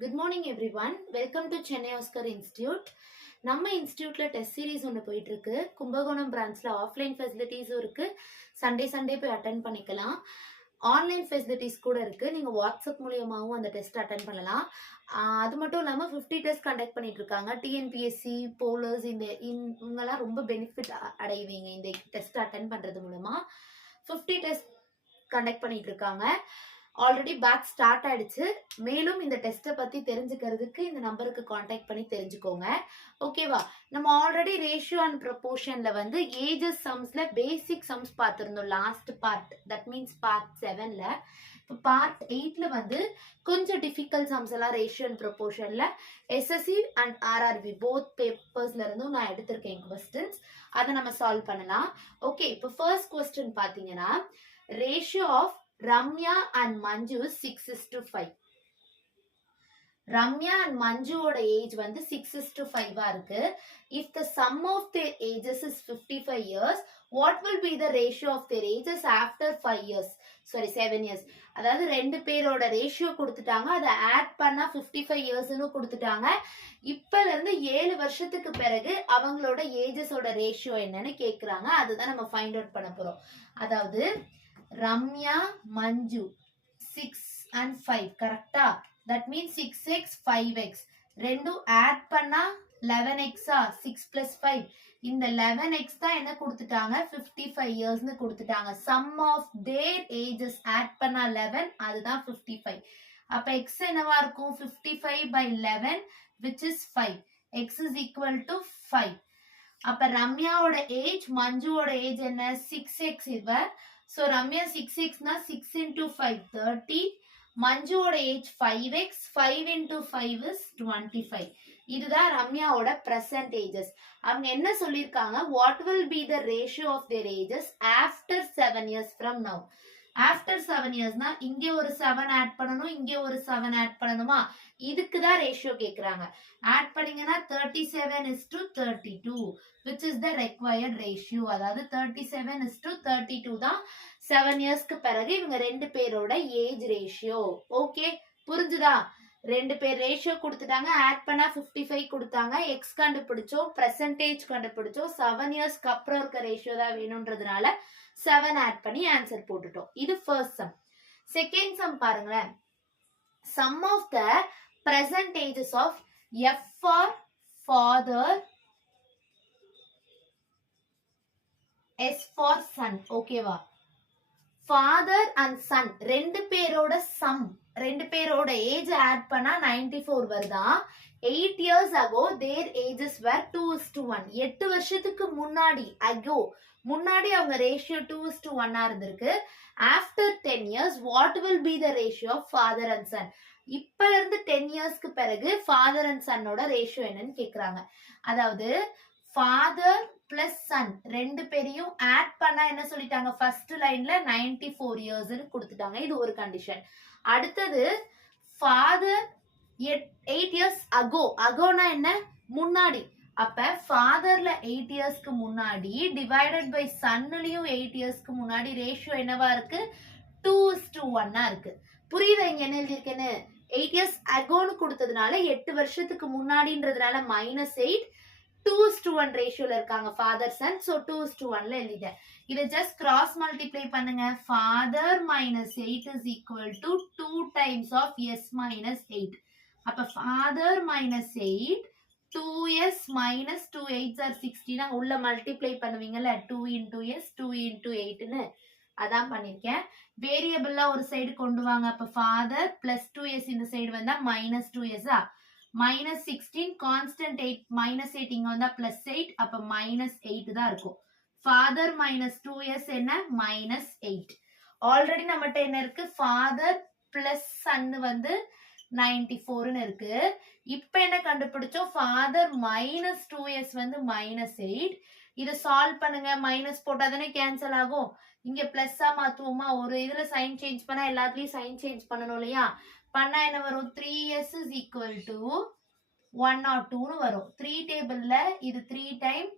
Good morning everyone. Welcome to Chennai Oscar Institute. நம்ம இன்ஸ்டியூட்ல test series ஒன்று போயிட்டு இருக்கு. கும்பகோணம் பிரான்ச்ல ஆஃப்லைன் ஃபெசிலிட்டிஸும் இருக்கு. சண்டே போய் அட்டன் பண்ணிக்கலாம். ஆன்லைன் ஃபெசிலிட்டிஸ் கூட இருக்கு. நீங்க வாட்ஸ்அப் மூலியமாகவும் அந்த டெஸ்ட் அட்டன் பண்ணலாம். அது மட்டும் இல்லாமல் 50 டெஸ்ட் கண்டக்ட் பண்ணிட்டு இருக்காங்க. டிஎன்பிஎஸ்சி போலர்ஸ் இவங்கெல்லாம் ரொம்ப பெனிஃபிட் அடைவீங்க இந்த டெஸ்ட் அட்டன் பண்றது மூலமா. 50 டெஸ்ட் கண்டக்ட் பண்ணிட்டு இருக்காங்க. ஆல்ரெடி பேட்ச் ஸ்டார்ட் ஆயிடுச்சு. மேலும் இந்த டெஸ்ட்டை பத்தி தெரிஞ்சுக்கிறதுக்கு இந்த நம்பருக்கு காண்டாக்ட் பண்ணி தெரிஞ்சுக்கோங்க. ஓகேவா? நம்ம ஆல்ரெடி ரேஷியோ அண்ட் ப்ரொபோர்ஷன்ல வந்து ஏஜஸ் சம்ஸ்ல பேசிக் சம்ஸ் பார்த்திருந்தோம் last part. That means part 7ல. இப்போ பார்ட் 8ல வந்து கொஞ்சம் டிஃபிகல்ட் சம்ஸ் எல்லாம் ரேஷியோ அண்ட் ப்ரொபோர்ஷன்ல எஸ்எஸ்சி அண்ட் ஆர்ஆர்பி போத் பேப்பர்ஸ்ல இருந்தும் நான் எடுத்திருக்கேன் கொஸ்டின்ஸ். அதை நம்ம சால்வ் பண்ணலாம். ஓகே, இப்போ ஃபர்ஸ்ட் கொஸ்டின் பாத்தீங்கன்னா ratio of Ramya and Manju 6:5. Ramya and Manjuவோட ஏஜ் வந்து 6:5 இருக்கு. If the sum of their ages is 55 years, what will be the ratio of their ages after 5 years? Sorry, 7 years. அதாவது ரெண்டு பேரோட ratio கொடுத்துட்டாங்க. அதை add பண்ணா 55 இயர்ஸ்னு கொடுத்துட்டாங்க. இப்பல இருந்து 7 வருஷத்துக்கு பிறகு அவங்களோட ஏஜஸோட ரேஷியோ என்னன்னு கேக்குறாங்க. அதுதான் நம்ம ஃபைண்ட் அவுட் பண்ண போறோம். அதாவது Ramya, Manju 6 and 5 கரெக்டா? that means 6x 5x ரெண்டும் ஆட் பண்ணா 11x 6 plus 5. இந்த 11x தான் என்ன கொடுத்துட்டாங்க? 55 இயர்ஸ்னு கொடுத்துட்டாங்க. sum of their ages add பண்ணா 11, அதுதான் 55. அப்ப x என்னவா இருக்கும்? 55 by 11 which is 5. x is equal to 5. அப்ப ரம்யாவோட ஏஜ் மஞ்சுவோட ஏஜ் என்ன? 6x இவ. So Ramya 6x na 6 into 5 30. மஞ்சுவோட ஏஜ் 5x. 5 into 5 is 25. இதுதான் ரம்யாவோட present ages. அவங்க என்ன சொல்லிருக்காங்க? What will be the ratio of their ages after 7 years from now? After 7 years na இங்க ஒரு 7 ஆட் பண்ணணும், இங்க ஒரு 7 ஆட் பண்ணணுமா? இதுக்கு தான் ரேஷியோ கேக்குறாங்க. ஆட் பண்ணீங்கன்னா 37:32 which is the required ratio. அதாவது 37:32 தான் 7 இயர்ஸ்க்கு பிறகு இவங்க ரெண்டு பேரோட ஏஜ் ரேஷியோ. ஓகே, புரிஞ்சுதா? ரெண்டு பேர் ரேஷியோ கொடுத்துட்டாங்க. ஆட் பண்ணா 55 கொடுத்தாங்க. எக்ஸ் கண்டுபிடிச்சோம், பெர்சன்டேஜ் கண்டுபிடிச்சோம். 7 இயர்ஸ்க்கு அப்புறம் இருக்க ரேஷியோ தான் வேணும்ன்றதுனால 7 ஆட் பண்ணி ஆன்சர் போட்டுட்டோம். இது ஃபர்ஸ்ட் சம். செகண்ட் சம் பாருங்களேன். Sum of the percentages of F for father, S for son. ஓகேவா? father and son ரெண்டு பேரோட சம், ரெண்டு பேரோட ஏஜ் ஆட் பண்ணா 94 வருதா? 8 years ago their ages were 2:1. 8 வருஷத்துக்கு முன்னாடி அவங்க ரேஷியோ 2:1 இருந்திருக்கு. After 10 years what will be the ratio of father and son? இப்ப இருந்து 10 இயர்ஸ்க்கு பிறகு ஃபாதர் அண்ட் சன்னோட ரேஷியோ என்னன்னு கேக்குறாங்க. அதாவது ஃபாதர் பிளஸ் சன் ரெண்டு பேரையும் ஆட் பண்ணா என்ன சொல்லிட்டாங்க? ஃபர்ஸ்ட் லைன்ல 94 இயர்ஸ்னு கொடுத்துட்டாங்க. இது ஒரு கண்டிஷன். அடுத்தது ஃபாதர் 8 இயர்ஸ் அகோனா என்ன? முன்னாடி. அப்ப ஃபாதர்ல 8 இயர்ஸ்க்கு முன்னாடி டிவைடட் பை சன்னுலயும் 8 இயர்ஸ்க்கு முன்னாடி ரேஷியோ என்னவா இருக்கு? 2:1 இருக்கு. புரியுதா இங்க என்ன எழுதியிருக்கேன்னு? 8 இயர்ஸ் அகோன்னு கொடுத்ததுனால 8 வருஷத்துக்கு முன்னாடின்றதுனால -8. 2:1 ரேஷியோல இருக்காங்க ஃபாதர் சன். சோ 2:1ல எழுதிட்டேன். இதை ஜஸ்ட் கிராஸ் மல்டிப்ளை பண்ணுங்க. Father -8 is equal to 2 times of s minus 8. அப்ப father -8 2s minus 2 8s are 16. உள்ள மல்டிப்ளை பண்ணுவீங்கல்ல 2 into s 2 into 8ன்னு அதான் பண்ணிருக்கேன். வேரியபிள்ல ஒரு சைடு கொண்டு வாங்க. அப்ப ஃபாதர் பிளஸ் 2s இந்த சைடு வந்தா -2s -16 கான்ஸ்டன்ட் 8 -8 இங்க வந்தா +8. அப்ப -8 தான் இருக்கும். ஃபாதர் -2s என்ன? -8. ஆல்ரெடி நம்மகிட்ட என்ன இருக்கு? ஃபாதர் பிளஸ் சன் வந்து 94ன்னு இருக்கு. இப்ப என்ன கண்டுபிடிச்சோம்? ஃபாதர் -2s வந்து -8. இதை சால்வ் பண்ணுங்க. மைனஸ் போட்டா தானே கேன்சல் ஆகும். இங்க பிளஸ்ஸா மாத்துவோமா? ஒரு இதுல சைன் சேஞ்ச் பண்ணா எல்லாத்துலயும் சைன் சேஞ்ச் பண்ணணும் இல்லையா? பண்ணா என்ன வரும்? 3s is equal to 102ன்னு வரும். 3 டேபிள்ல இது 3 டைம்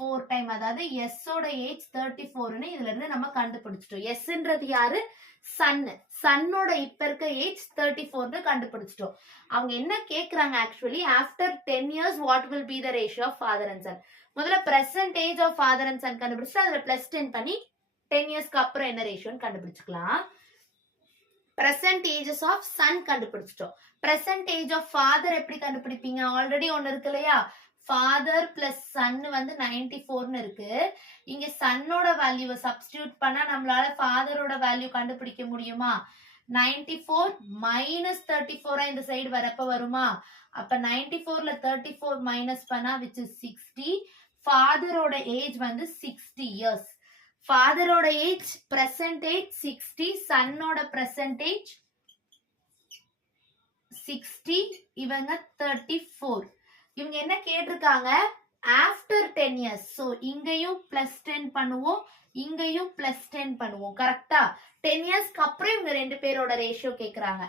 4 டைம், அதாவது எஸ் ஓட ஏஜ் 34ன்னு இதுல இருந்து நம்ம கண்டுபிடிச்சிட்டோம். எஸ்ன்றது யாரு? சன்னு. சன்னோட இப்ப இருக்க ஏஜ் 34ன்னு கண்டுபிடிச்சிட்டோம். அவங்க என்ன கேக்குறாங்க actually, after 10 years what will be the ratio of father and son. முதல்ல present age of father and son கண்டுபிடிச்சு அதுல +10 பண்ணி 10 இயர்ஸ்க்கு அப்புறம் என்ன ரேஷியோன்னு கண்டுபிடிச்சுக்கலாம். பிரசன்ட் ஏஜஸ் ஆஃப் சன் கண்டுபிடிச்சிட்டோம். பிரசன்ட் ஏஜ் ஆஃப் ஃபாதர் எப்படி கண்டுபிடிப்பீங்க? ஆல்ரெடி ஒன்னு இருக்கு இல்லையா, ஃபாதர் பிளஸ் சன் வந்து 94ன்னு இருக்கு. இங்க சன்னோட வேல்யூவை சப்ஸ்டிடியூட் பண்ணா நம்மளால ஃபாதரோட வேல்யூ கண்டுபிடிக்க முடியுமா? 94 மைனஸ் 34 இந்த சைடு வரப்ப வருமா? அப்ப 94ல 34 மைனஸ் பண்ணா which is 60. ஃபாதரோட ஏஜ் வந்து 60 இயர்ஸ். ஃபாதரோட ஏஜ் பிரசன்ட் ஏஜ் 60, சன்னோட பிரசன்ட் ஏஜ் 60, இவங்க 34. இவங்க என்ன கேட்டிருக்காங்க? After 10 years. சோ இங்கேயும் +10 பண்ணுவோம், இங்கேயும் +10 பண்ணுவோம். கரெக்டா? 10 இயர்ஸ்க்கு அப்புறம் இவங்க ரெண்டு பேரோட ரேஷியோ கேக்குறாங்க.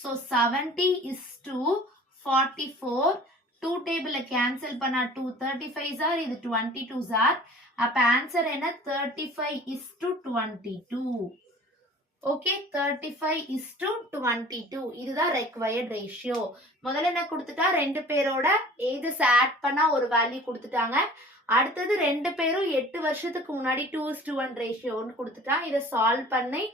சோ 70:44. 2 டேபிள்ல கேன்சல் பண்ணா 2 35s ஆர், இது 22s ஆர். அப்ப ஆன்சர் என்ன? 35:22. ஓகே, 35:22. இதுதான் ரெக்வயர்ட் ரேஷியோ. முதல்ல என்ன கொடுத்துட்டா, ரெண்டு பேரோட ஏஜஸ் ஆட் பண்ணா ஒரு வேல்யூ கொடுத்துட்டாங்க. அடுத்தது ரெண்டு பேரும் 8 வருஷத்துக்கு முன்னாடி 2:1 ரேஷியோன்னு கொடுத்துட்டா. இதை சால்வ் பண்ணி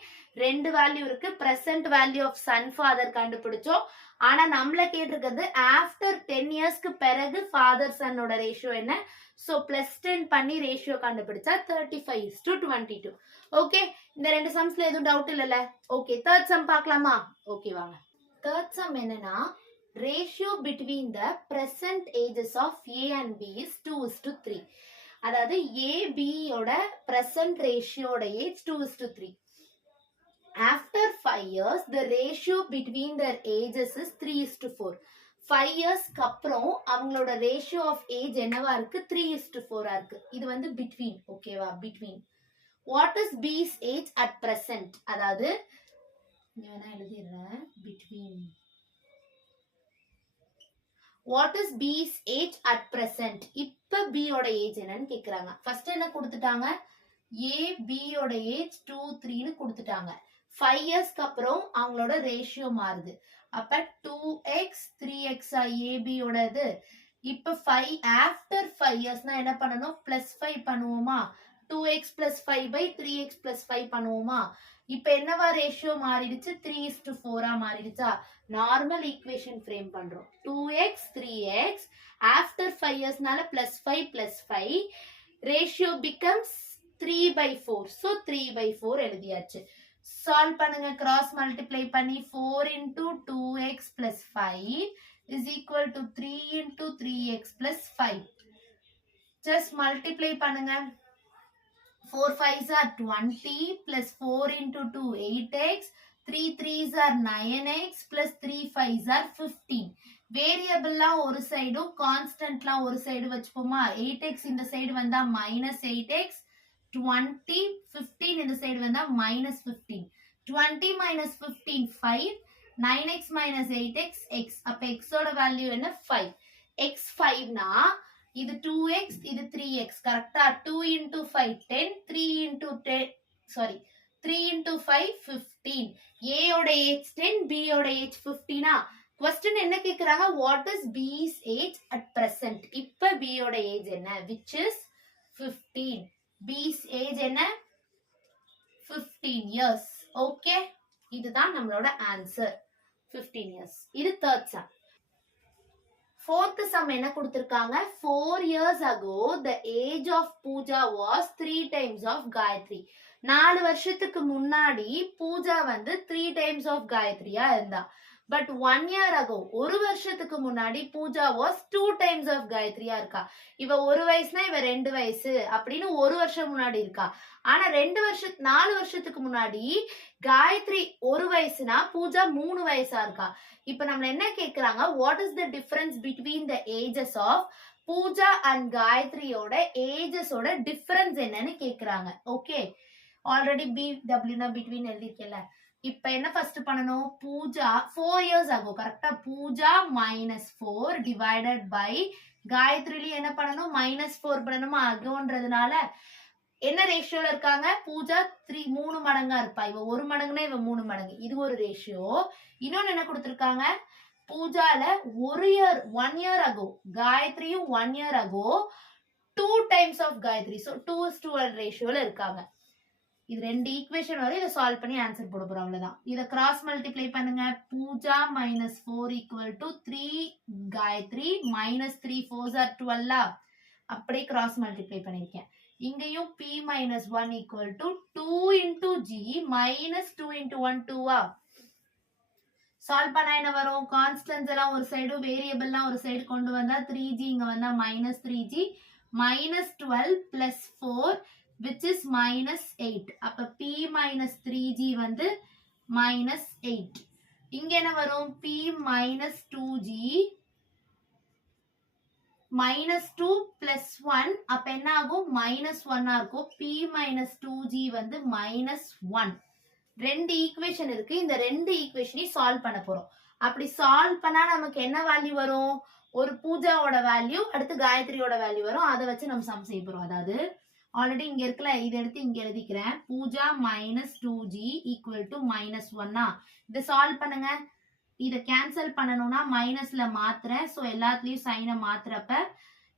ரெண்டு வேல்யூ இருக்கு. Present value of son father கண்டுபிடிச்சோம். ஆனா நம்மள கேட்டிருக்கிறது ஆஃப்டர் 10 இயர்ஸ்க்கு பிறகு ஃபாதர் சன்னோட ரேஷியோ என்ன? சோ +10 பண்ணி ரேஷியோ கண்டுபிடிச்சா 35:22. ஓகே, இந்த ரெண்டு சம்ஸ்ல எதுவும் டவுட் இல்லல? ஓகே, தேர்ட் சம் பார்க்கலாமா? ஓகே வாங்க. தேர்ட் சம் என்னன்னா, ratio between the present ages of A and B is 2:3. அதாவது A B யோட பிரசன்ட் ரேஷியோட age 2:3. After 5 years, the ratio between their ages is 3:4. 5 இயர்ஸ்க்கு அப்புறம் அவங்களோட ரேஷியோ ஆஃப் ஏஜ் என்னவா இருக்கு? 3:4 இருக்கு. இது வந்து பிட்வீன். ஓகேவா? Between. What is B's age at present? அதாவது நான் எழுதிடுறேன், between. What is B's age at present? இப்ப B யோட ஏஜ் என்னன்னு கேக்குறாங்க. ஃபர்ஸ்ட் என்ன கொடுத்துட்டாங்க? A B யோட ஏஜ் 2-3ன்னு கொடுத்துட்டாங்க. 5 இயர்ஸ்க்கு அப்புறம் அவங்களோட ரேஷியோ மாறுது. அப்ப 2x 3x AB யோடது. இப்ப 5 ஆஃப்டர் 5 இயர்ஸ்னா என்ன பண்ணணும்? +5 பண்ணுவோமா? 2x + 5/3x + 5 பண்ணுவோமா? இப்ப என்னவா ரேஷியோ மாறிடுச்சு? 3:4 மாறிடுச்சா? நார்மல் ஈக்குவேஷன் ஃப்ரேம் பண்றோம். 2x 3x after 5 இயர்ஸ்னால +5 + 5 ratio becomes 3/4. So 3/4 எழுதியாச்சு. சால்வ் பண்ணுங்க, கிராஸ் மல்டிப்ளை பண்ணி 4 × 2x + 5 is equal to 3 × 3x + 5. just multiply பண்ணுங்க. 4 5s are 20 plus 4 × 2 8x, 3 3s are 9x plus 3 5s are 15. வேரியபிள்லாம் ஒரு சைடும் கான்ஸ்டன்ட்லாம் ஒரு சைடு வச்சுப்போமா? 8x இந்த side வந்தா -8x, 20 15 இந்த சைடு வந்தா -15. 20 - 15 5, 9x - 8x x. அப்ப x ஓட வேல்யூ என்ன? 5. x 5 னா இது 2x இது 3x. கரெக்ட்டா? 2 × 5 10, 3 × 5 15. a யோட ஏஜ் 10, b யோட ஏஜ் 15. क्वेश्चन என்ன கேக்குறாங்க? what is B's age at present? இப்ப b யோட ஏஜ் என்ன? which is 15. B's age என்ன? 15 years. ஓகே, இதுதான் நம்மளோட ஆன்சர். 15 years. இது third sum. fourth sum என்ன கொடுத்திருக்காங்க? 4 years ago the age of Pooja was 3 times of Gayatri. 4 வருஷத்துக்கு முன்னாடி பூஜா வந்து 3 times of காயத்ரியா இருந்தா. பட் 1 year ago ஒரு வருஷத்துக்கு முன்னாடி பூஜா was 2 times of காயத்ரியா இருக்கா. இவ ஒரு வயசுனா இவ 2 வயசு அப்படின்னு ஒரு வருஷம் முன்னாடி இருக்கா. ஆனா 4 வருஷத்துக்கு முன்னாடி காயத்ரி ஒரு வயசுனா பூஜா 3 வயசா இருக்கா. இப்ப நம்ம என்ன கேக்குறாங்க? What is the difference between the ages of Pooja and காயத்ரியோட ஏஜஸோட டிஃபரன்ஸ் என்னன்னு கேக்குறாங்க. ஓகே, ஆல்ரெடி BW பிட்வீன் எழுதிருக்கல. இப்ப என்ன ஃபர்ஸ்ட் பண்ணணும்? Pooja 4 years ago. கரெக்டா? பூஜா -4 divided by காயத்ரிலயும் என்ன பண்ணணும், -4 பண்ணணுமா, அகோன்றதுனால என்ன ரேஷியோல இருக்காங்க, பூஜா 3 மடங்கா இருப்பா. இவ 1 மடங்குனா இவ 3 மடங்கு, இது ஒரு ரேஷியோ. இன்னொன்னு என்ன கொடுத்திருக்காங்க, பூஜால 1 year ago, காயத்ரியும் 1 year ago 2 times of Gayatri. So 2:1 ரேஷியோல இருக்காங்க. இது ரெண்டு ஈக்குவேஷன் வரும், இதை சால்வ் பண்ணி ஆன்சர் போட போறோம், அவ்வளவுதான். இதை கிராஸ் மல்டிப்ளை பண்ணுங்க. Pooja -4 = 3 Gayatri, -3 4s are 12. அப்படியே கிராஸ் மல்டிப்ளை பண்ணிருக்கேன். இங்கேயும் p - 1 = 2 into g -2 into 1 2. Solve பண்ணா என்ன வரும், கான்ஸ்டன்ட்ஸ் எல்லாம் ஒரு சைடு, வேரியபிள்லாம் ஒரு சைடு கொண்டு வந்தா 3g இங்க வந்தா -3g, -12 + 4 which is -8. அப்ப p - 3g வந்து -8. இங்க என்ன வரும், p - 2g -2 + 1, அப்ப என்ன ஆகும், -1 இருக்கும். p - 2g வந்து -1. ரெண்டு ஈக்குவேஷன் இருக்கு, இந்த ரெண்டு ஈக்குவேஷனையும் சால்வ் பண்ண போறோம். அப்படி சால்வ் பண்ணா நமக்கு என்ன வேல்யூ வரும், ஒரு பூஜாவோட வேல்யூ, அடுத்து காயத்ரியோட வேல்யூ வரும். அதை வச்சு நம்ம சம் செய்ய போறோம். அதாவது ஆல்ரெடி இங்க இருக்குல்ல, இதை எடுத்து இங்க எழுதிக்கிறேன். பூஜா -2g = -1. இதை சால்வ் பண்ணுங்க. இதை கேன்சல் பண்ணணும்னா மைனஸ்ல மாத்துறேன். சோ எல்லாத்துலயும் சைனை மாத்துறப்ப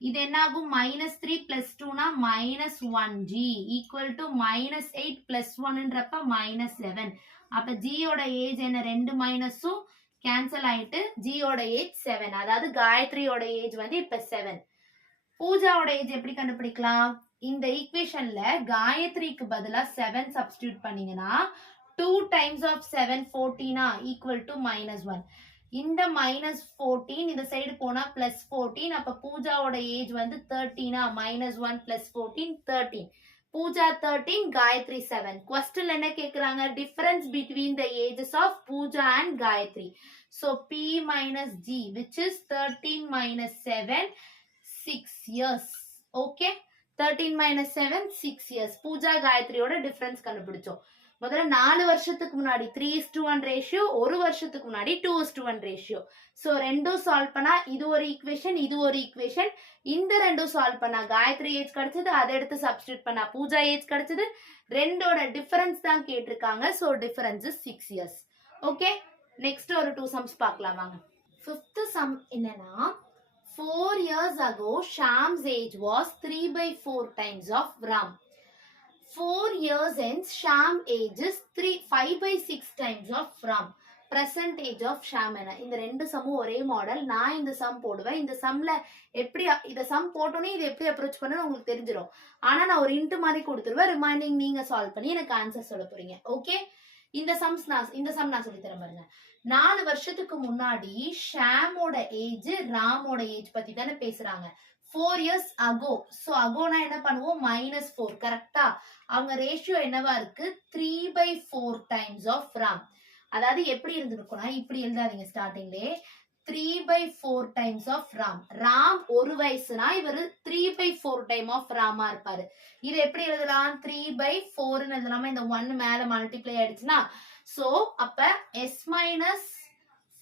இது என்ன ஆகும், -3 + 2 -1g = -8 + 1ன்றப்ப -11. அப்ப g யோட ஏஜ் என்ன, ரெண்டு மைனஸும் கேன்சல் ஆயிட்டு g யோட ஏஜ் 7. அதாவது காயத்ரியோட ஏஜ் வந்து இப்ப 7. பூஜாவோட ஏஜ் எப்படி கண்டுபிடிக்கலாம், இந்த ஈக்குவேஷன்ல காயத்ரிக்கு பதிலா 7 சப்ஸ்டிட்யூட் பண்ணீங்கன்னா 2 times of 7 14 = -1. இந்த -14 இந்த சைடு போனா +14. அப்ப பூஜாவோட ஏஜ் வந்து 13. -1 + 14 13. பூஜா 13, காயத்ரி 7. क्वेश्चन என்ன கேக்குறாங்க, difference between the ages of Pooja and Gayathri. So p - g which is 13 - 7 6 years. Okay, 13 - 7 6 years. Pooja காயத்ரியோட difference கண்டுபிடிச்சோம். முதல்ல 4 வருஷத்துக்கு முன்னாடி 3:1 ரேஷியோ, ஒரு வருஷத்துக்கு முன்னாடி 2:1 ரேஷியோ. சோ ரெண்டும் சால்வ் பண்ணா இது ஒரு ஈக்குவேஷன், இது ஒரு ஈக்குவேஷன். இந்த ரெண்டும் சால்வ் பண்ணா காயத்ரி ஏஜ் கிடைச்சது, அதை எடுத்து சப்ஸ்டிட்யூட் பண்ணா பூஜா ஏஜ் கிடைச்சது. ரெண்டோட டிஃபரன்ஸ் தான் கேட்டிருக்காங்க. So difference 6 years. Okay, next ஒரு 2 சம்ஸ் பார்க்கலாம் வாங்க. 5th சம் என்னன்னா, 4 years ago Sham's age was 3/4 times of Ram. 4 years hence Sham age is 5/6 times of Ram. Present age of Sham என்ன. இந்த ரெண்டு சம்மும் ஒரே மாடல். நான் இந்த சம் போடுவேன். இந்த சம்ல எப்படி இந்த சம் போட்டோன்னே இது எப்படி அப்ரோச் பண்ணணும் உங்களுக்கு தெரிஞ்சிடும். ஆனா நான் ஒரு இன்ட் மாதிரி கொடுத்துருவேன். ரிமைண்டிங் நீங்க சால்வ் பண்ணி எனக்கு ஆன்சர் சொல்ல போறீங்க. ஓகே, இந்த சம் நான் சொல்லி தரேன் பாருங்க. 4 வருஷத்துக்கு முன்னாடி ஷாமோட ஏஜ் ராமோட ஏஜ் பத்தி தானே பேசுறாங்க. 4 years ago. சோ அகோனா என்ன பண்ணுவோம், -4. கரெக்டா? அவங்க ரேஷியோ என்னவா இருக்கு, 3/4 times of Ram. அதாவது எப்படி இருந்திருக்கும்னா, இப்படி எழுதாதீங்க ஸ்டார்டிங்லே, 3/4 times of Ram. ராம் ஒரு வயசுனா இவர் 3/4 time of ராமா இருப்பாரு. இது எப்படி எழுதலாம், 3/4 எழுதலாமா, இந்த 1 மேல மல்டிப்ளை ஆயிடுச்சுன்னா. சோ அப்ப s -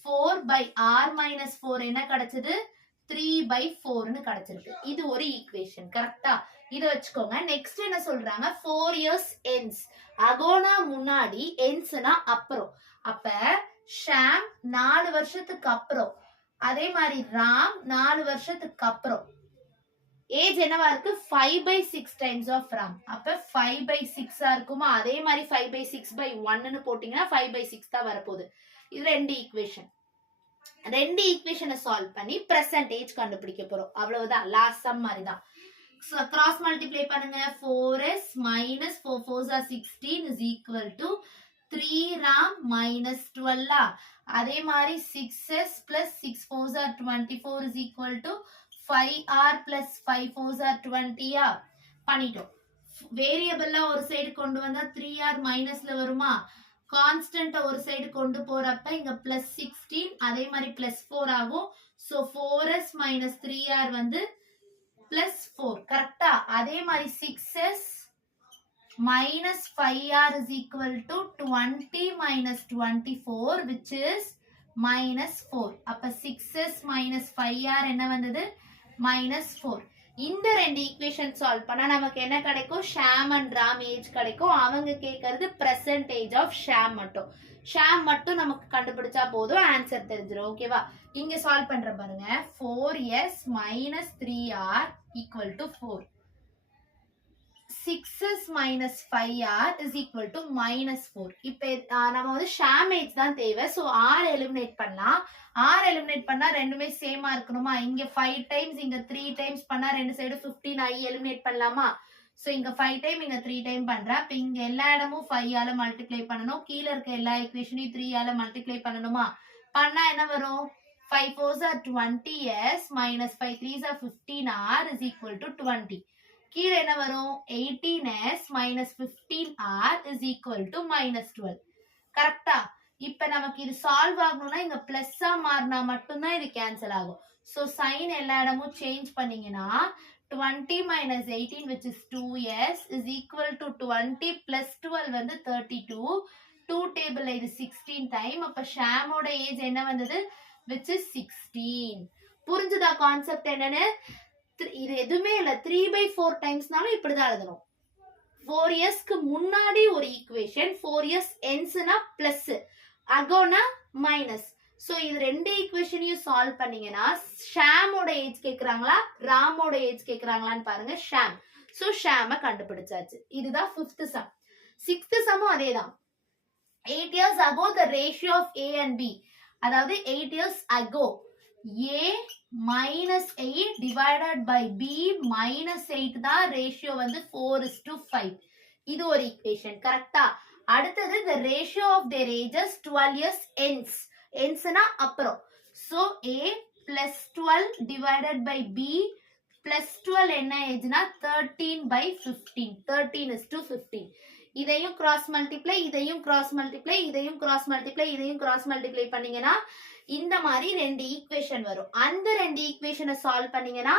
4/r - 4 என்ன கிடைச்சது, 3/4 கிடைச்சிருக்கு. இது ஒரு ஈக்குவேஷன். கரெக்டா? இத வச்சுக்கோங்க. நெக்ஸ்ட் என்ன சொல்றாங்க, 4 years ends. அகோனா முன்னாடி, என்ஸ்னா அப்புறம். அப்ப ஷாம் 4 வருஷத்துக்கு அப்புறம், அதே மாதிரி ராம் 4 வருஷத்துக்கு அப்புறம் ஏஜ் என்னவா இருக்கு, 5/6 times of ராம். அப்ப 5/6 இருக்குமா, அதே மாதிரி 5/6/1 போட்டீங்கன்னா 5/6 தான் வரப்போகுது. இது ரெண்டு ஈக்குவேஷன். ரெண்டு ஈக்குவேஷனை சால்வ் பண்ணி பெர்சன்டேஜ் கண்டுபிடிக்க போறோம். அவ்வளவுதான், லாஸ்ட் சம் மாதிரி தான். கிராஸ் மல்டிப்ளை பண்ணுங்க. 4s - 4 4s are 16 is equal to 3 ram - 12. அதே மாதிரி 6s plus 6 4s are 24 is equal to 5r plus 5 4s are 20. பண்ணிட்டோம். வேரியபிள்ல ஒரு சைடு கொண்டு வந்தா 3r மைனஸ்ல வருமா, கான்ஸ்டன்ட் ஒரு சைடு கொண்டு போறப்ப இங்க +16, அதே மாதிரி +4 ஆகும். சோ 4s - 3r வந்து +4. கரெக்டா? அதே மாதிரி 6s - 5r is equal to 20 - 24 which is -4. அப்ப 6s - 5r என்ன வந்தது, -4. இந்த ரெண்டு ஈக்குவேஷன் சால்வ் பண்ணா நமக்கு என்ன கிடைக்கும்? ஷாம் அண்ட் ராம் ஏஜ் கிடைக்கும். அவங்க கேட்கறது பிரசன்ட் ஏஜ் ஆஃப் ஷாம் மட்டும். ஷாம் மட்டும் நமக்கு கண்டுபிடிச்சா போதும், ஆன்சர் தெரிஞ்சிடும். ஓகேவா? இங்க சால்வ் பண்ற பாருங்க. 4s minus 3r equal to 4. 6s minus 5r is equal to -4. இப்போ நம்ம வந்து ஷாம் ஏஜ் தான் தேவை. ஸோ r எலிமினேட் பண்ணலாம். r எலிமினேட் பண்ணா ரெண்டுமே சேமா இருக்கணுமா? இங்க 5 டைம்ஸ் இங்க 3 டைம்ஸ் பண்ணா ரெண்டு சைடு 15 i எலிமினேட் பண்ணலாமா? ஸோ இங்க 5 டைம் இங்க 3 டைம் பண்றேன். இப்போ இங்க எல்லா இடமும் 5 ஆல மல்டிப்ளை பண்ணணும். கீழே இருக்க எல்லா ஈக்குவேஷனையும் 3 ஆல மல்டிப்ளை பண்ணணுமா? பண்ணா என்ன வரும்? 5 4s are 20s minus 5 3s are 15r is equal to 20. கீழே என்ன வரும்? 18s minus 15r is equal to -12. கரெக்டா? இப்ப நமக்கு இது சால்வ் ஆகணும்னா இங்க பிளஸ்ஸா மாறினா மட்டும்தான் இது கேன்சல் ஆகும். ஸோ சைன் எல்லா இடமும் சேஞ்ச் பண்ணீங்கன்னா 20 minus 18 which is 2s is equal to 20 plus 12 வந்து 32. 2 டேபிள் இது 16 டைம். அப்ப ஷாமோட ஏஜ் என்ன வந்தது? which is 16. புரிஞ்சுதா கான்செப்ட் என்னன்னு? இது எதுவுமே இல்ல. 3/4 டைம்ஸ்னாலும் இப்படிதான் எழுதணும். 4 இயர்ஸ்க்கு முன்னாடி ஒரு ஈக்குவேஷன், 4 இயர்ஸ் என்ஸ்னா பிளஸ், அகோனா மைனஸ். சோ இது ரெண்டு ஈக்குவேஷனையும் சால்வ் பண்ணீங்கன்னா ஷாமோட ஏஜ் கேக்குறாங்களா ராமோட ஏஜ் கேக்குறாங்களான்னு பாருங்க. ஷாம். சோ ஷாம கண்டுபிடிச்சாச்சு. இதுதான் 5th சம். 6th சம்மும் அதேதான். 8 years ago the ratio of A and B, அதாவது 8 years ago A minus 8 divided by B minus 8 தான் ரேஷியோ வந்து 4:5. இது ஒரு ஈக்குவேஷன். கரெக்டா? அடுத்தது the ratio of their ages 12 years ends. ensனா அப்புறம். so A plus 12 divided by B plus 12 என்ன ஏஜ்னா 13/15. 13:15. இதையும் கிராஸ் மல்டிப்ளை, இதையும் கிராஸ் மல்டிப்ளை, இதையும் கிராஸ் மல்டிப்ளை, இதையும் கிராஸ் மல்டிப்ளை பண்ணீங்கன்னா இந்த மாதிரி ரெண்டு ஈக்குவேஷன் வரும். அந்த ரெண்டு ஈக்குவேஷனை சால்வ் பண்ணீங்கன்னா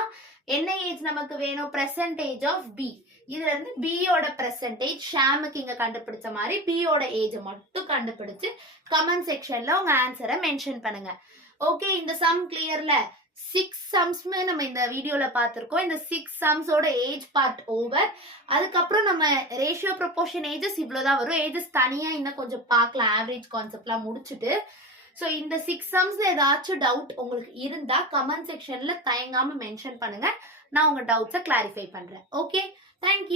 என்ன ஏஜ் நமக்கு வேணும்? Percentage of P. இதுல இருந்து பியோட பிரசன்டேஜ் ஷாமுக்கு இங்க கண்டுபிடிச்ச மாதிரி பியோட ஏஜ் மட்டும் கண்டுபிடிச்சு கமெண்ட் செக்ஷன்ல உங்க ஆன்சரை மென்ஷன் பண்ணுங்க. ஓகே, இந்த சம் கிளியர்ல? 6 சம்ஸ்மே நம்ம இந்த வீடியோல பார்த்திருக்கோம். இந்த 6 சம்ஸோட ஏஜ் பார்ட் ஓவர். அதுக்கப்புறம் நம்ம ரேஷியோ ப்ரொபோர்ஷன் ஏஜஸ் இவ்வளவுதான் வரும். ஏஜஸ் தனியா இன்னும் கொஞ்சம் பார்க்கலாம், ஆவரேஜ் கான்செப்ட்லாம் முடிச்சுட்டு. ஸோ இந்த 6 சம்ஸ்ல ஏதாச்சும் டவுட் உங்களுக்கு இருந்தா கமெண்ட் செக்ஷன்ல தயங்காம மென்ஷன் பண்ணுங்க. நான் உங்க டவுட்ஸை கிளாரிஃபை பண்றேன். Okay, thank you.